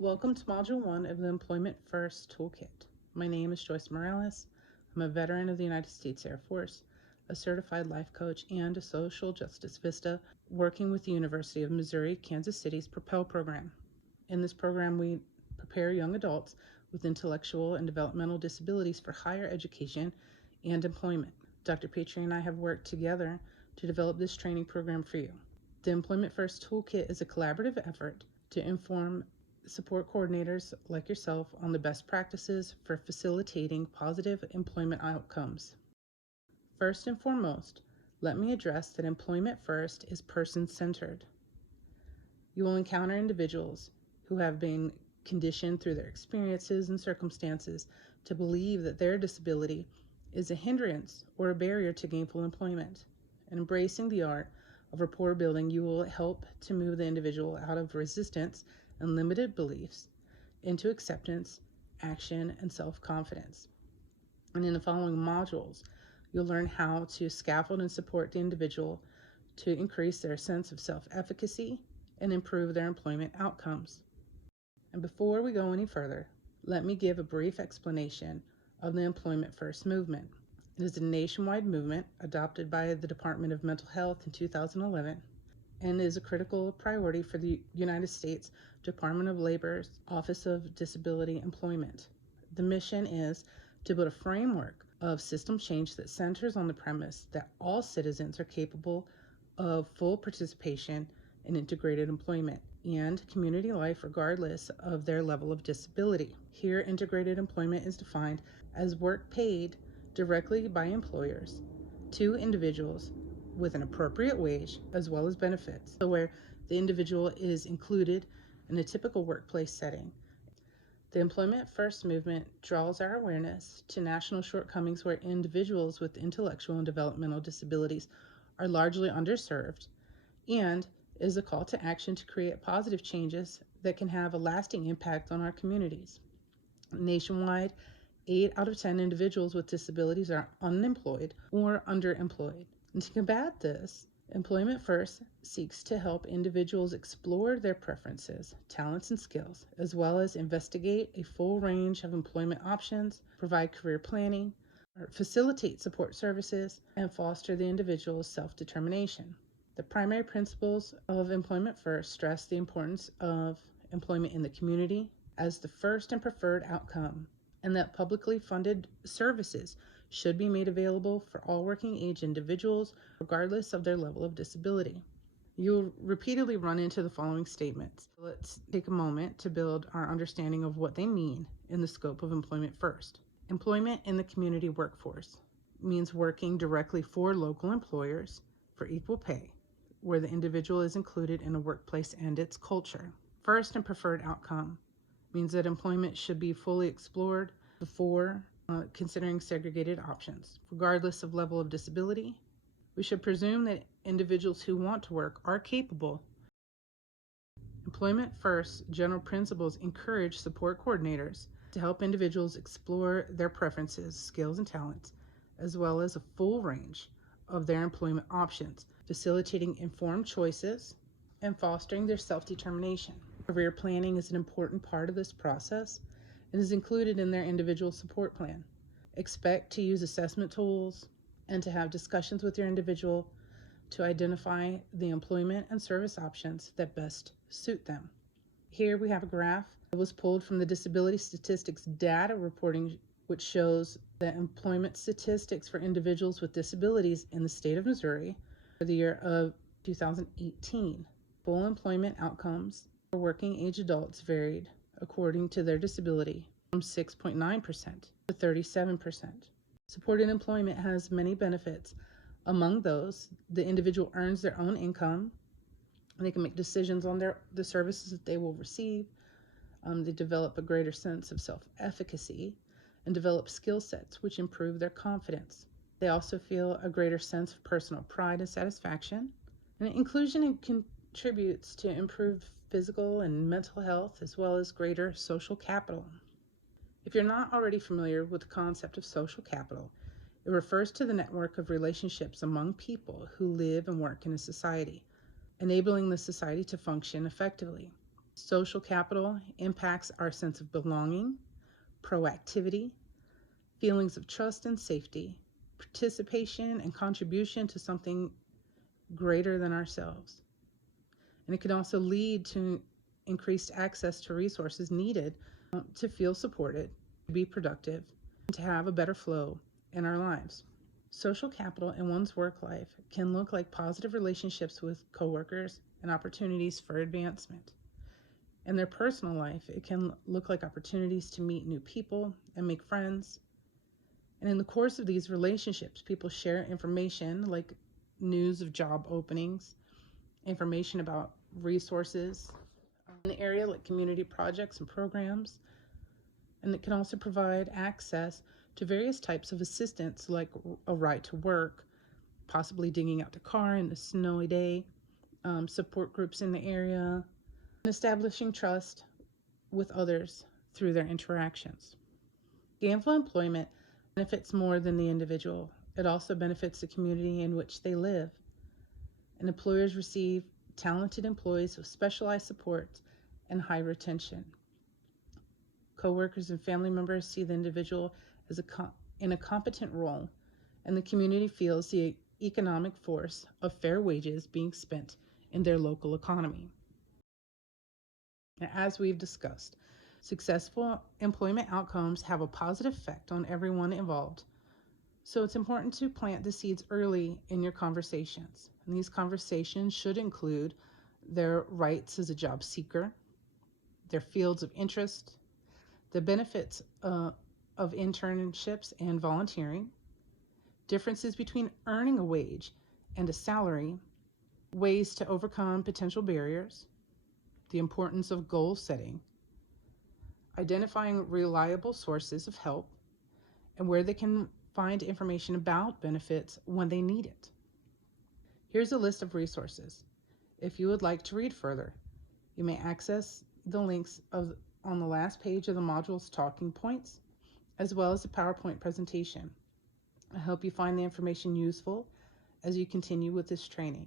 Welcome to Module 1 of the Employment First Toolkit. My name is Joyce Morales. I'm a veteran of the United States Air Force, a certified life coach, and a social justice vista working with the University of Missouri, Kansas City's Propel program. In this program, we prepare young adults with intellectual and developmental disabilities for higher education and employment. Dr. Petrie and I have worked together to develop this training program for you. The Employment First Toolkit is a collaborative effort to inform support coordinators like yourself on the best practices for facilitating positive employment outcomes. First and foremost, let me address that Employment First is person-centered. You will encounter individuals who have been conditioned through their experiences and circumstances to believe that their disability is a hindrance or a barrier to gainful employment. And embracing the art of rapport building, you will help to move the individual out of resistance and limited beliefs into acceptance, action, and self-confidence. And in the following modules, you'll learn how to scaffold and support the individual to increase their sense of self-efficacy and improve their employment outcomes. And before we go any further, let me give a brief explanation of the Employment First movement. It is a nationwide movement adopted by the Department of Mental Health in 2011 and is a critical priority for the United States Department of Labor's Office of Disability Employment. The mission is to build a framework of system change that centers on the premise that all citizens are capable of full participation in integrated employment and community life regardless of their level of disability. Here, integrated employment is defined as work paid directly by employers to individuals with an appropriate wage as well as benefits, so where the individual is included in a typical workplace setting. The Employment First movement draws our awareness to national shortcomings where individuals with intellectual and developmental disabilities are largely underserved, and is a call to action to create positive changes that can have a lasting impact on our communities. Nationwide, 8 out of 10 individuals with disabilities are unemployed or underemployed. And to combat this, Employment First seeks to help individuals explore their preferences, talents, and skills, as well as investigate a full range of employment options, provide career planning, facilitate support services, and foster the individual's self-determination. The primary principles of Employment First stress the importance of employment in the community as the first and preferred outcome, and that publicly funded services should be made available for all working age individuals, regardless of their level of disability. You'll repeatedly run into the following statements. Let's take a moment to build our understanding of what they mean in the scope of Employment First. Employment in the community workforce means working directly for local employers for equal pay, where the individual is included in a workplace and its culture. First and preferred outcome means that employment should be fully explored before considering segregated options. Regardless of level of disability, we should presume that individuals who want to work are capable. Employment First general principles encourage support coordinators to help individuals explore their preferences, skills, and talents, as well as a full range of their employment options, facilitating informed choices and fostering their self-determination. Career planning is an important part of this process and is included in their individual support plan. Expect to use assessment tools and to have discussions with your individual to identify the employment and service options that best suit them. Here we have a graph that was pulled from the Disability Statistics Data Reporting, which shows the employment statistics for individuals with disabilities in the state of Missouri for the year of 2018. Full employment outcomes for working age adults varied according to their disability from 6.9% to 37%. Supported employment has many benefits. Among those, the individual earns their own income, and they can make decisions on the services that they will receive. They develop a greater sense of self-efficacy and develop skill sets which improve their confidence. They also feel a greater sense of personal pride and satisfaction. And inclusion contributes to improved physical and mental health, as well as greater social capital. If you're not already familiar with the concept of social capital, it refers to the network of relationships among people who live and work in a society, enabling the society to function effectively. Social capital impacts our sense of belonging, proactivity, feelings of trust and safety, participation and contribution to something greater than ourselves. And it can also lead to increased access to resources needed to feel supported, to be productive, and to have a better flow in our lives. Social capital in one's work life can look like positive relationships with coworkers and opportunities for advancement. In their personal life, it can look like opportunities to meet new people and make friends. And in the course of these relationships, people share information like news of job openings, information about resources in the area like community projects and programs. And it can also provide access to various types of assistance like a ride to work, possibly digging out the car in a snowy day, support groups in the area, and establishing trust with others through their interactions. Gainful employment benefits more than the individual. It also benefits the community in which they live. And employers receive talented employees with specialized support and high retention. Coworkers and family members see the individual as in a competent role, and the community feels the economic force of fair wages being spent in their local economy. As we've discussed, successful employment outcomes have a positive effect on everyone involved. So it's important to plant the seeds early in your conversations. And these conversations should include their rights as a job seeker, their fields of interest, the benefits of internships and volunteering, differences between earning a wage and a salary, ways to overcome potential barriers, the importance of goal setting, identifying reliable sources of help, and where they can find information about benefits when they need it. Here's a list of resources. If you would like to read further, you may access the links on the last page of the module's talking points, as well as the PowerPoint presentation. I hope you find the information useful as you continue with this training.